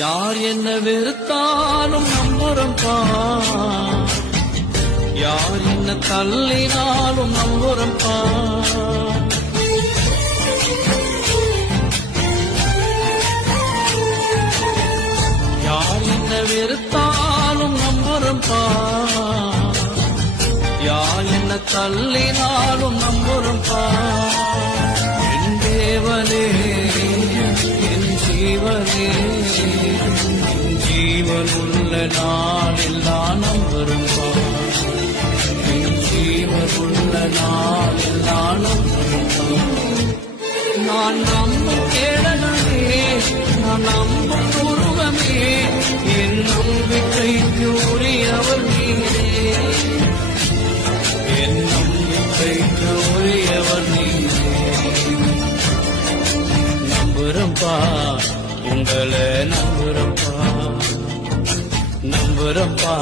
யார் என்ன வெறுத்தாலும் நம்புறம்பா, யார் என்ன தள்ளினாலும் நம்புறம்பா. யார் என்ன வெறுத்தாலும் நம்புறம்பா, யார் என்ன தள்ளினாலும் நம்புறம்பா. என் தேவனே என் ஜீவனே, ஜீவனுள்ள நாளெல்லாம் நம்புறம்பா, என் ஜீவனுள்ள நாளெல்லாம் நம்புறம்பா. நான் நம்பும் கேடனே, நான் நம்பும் உருவமே, என் நம்பிக்கைக்கு உரியவர் நீரே, என் நம்பிக்கைக்கு உரியவர் நீரே. நம்புறம்பா, உங்களை நம்புறம்பா, நம்புறம்பா.